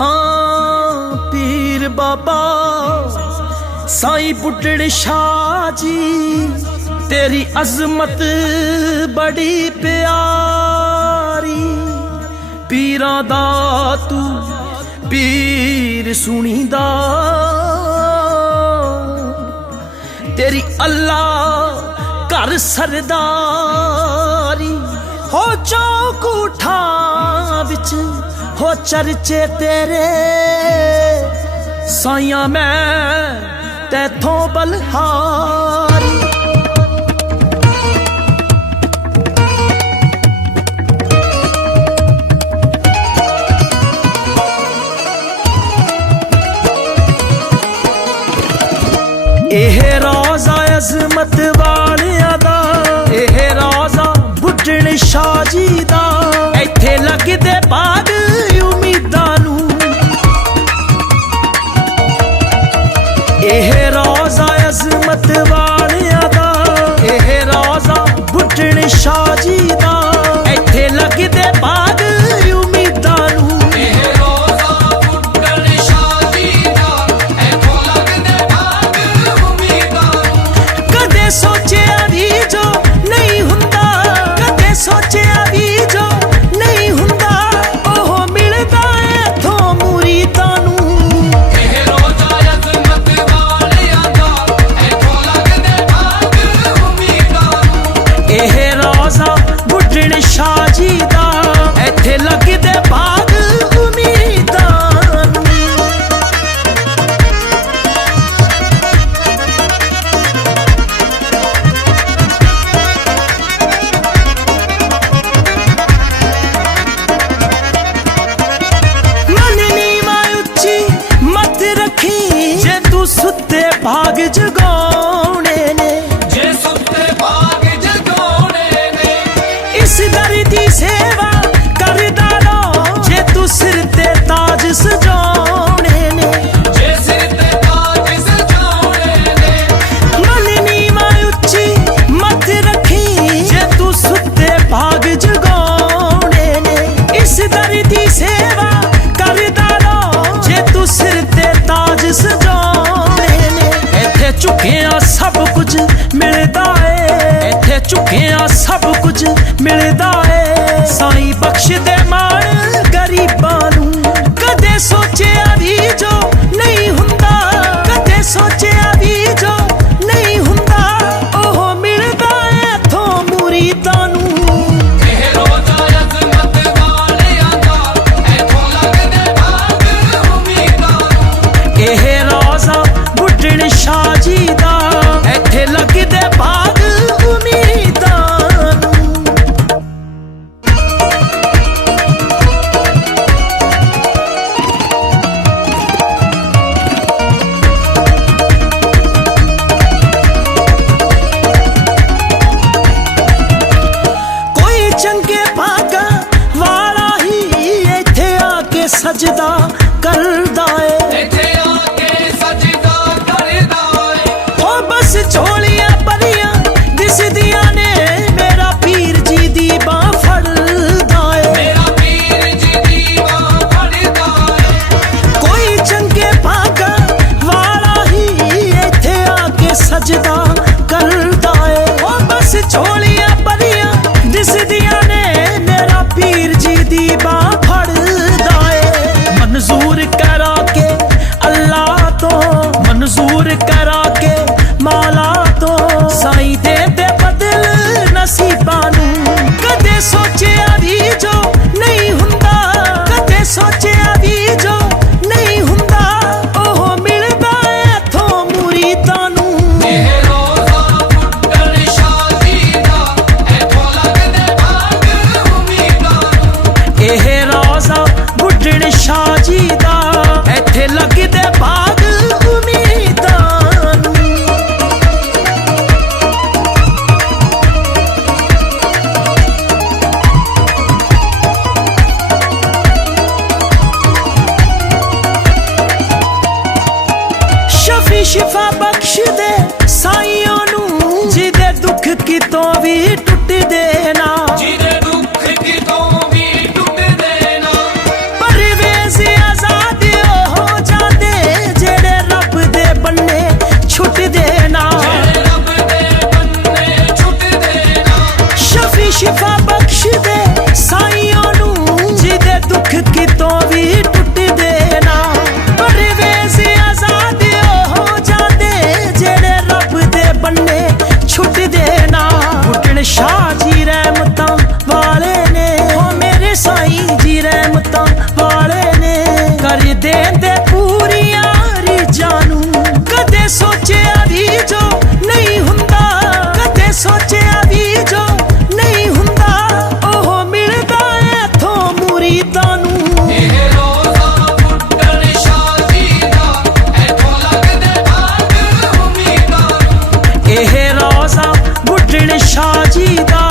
ਹਾਂ, ਪੀਰ ਬਾਬਾ, ਸਾਈਂ ਬੁੱਢੜ ਸ਼ਾਹ ਜੀ, ਤੇਰੀ ਅਜ਼ਮਤ ਬੜੀ ਪਿਆਰੀ। ਪੀਰਾ ਦਾ ਤੂੰ ਪੀਰ ਸੁਣੀਦਾ। ਤੇਰੀ ਅੱਲਾ ਘਰ ਸਰਦਾਰੀ। ਹੋ ਚੌਕ ਵਿੱਚ ਹੋ ਚਰਚੇ ਤੇਰੇ। ਸਾਇਆ ਮੈਂ ਤੇਥੋਂ ਬਲਹਾਰੀ। ਇਹ ਰੋਜ਼ਾ ਅਜ਼ਮਤ ਵਾਲਿਆਂ ਦਾ, ਇਹ ਰੋਜ਼ਾ ਬੁੱਢਣ ਸ਼ਾਹ ਜੀ ਦਾ। ਇੱਥੇ ਲੱਗਦੇ ਬਾ shawty जगो ਝੁਕਿਆ ਸਭ ਕੁਝ ਮਿਲਦਾ ਏ। ਸਾਈ ਬਖਸ਼ ਦੇ ਮਾਂ से छोड़ şifa bakşıdır ਸਾਹਿਬ ਬੁੱਢਣ ਸ਼ਾਹ ਜੀ ਦਾ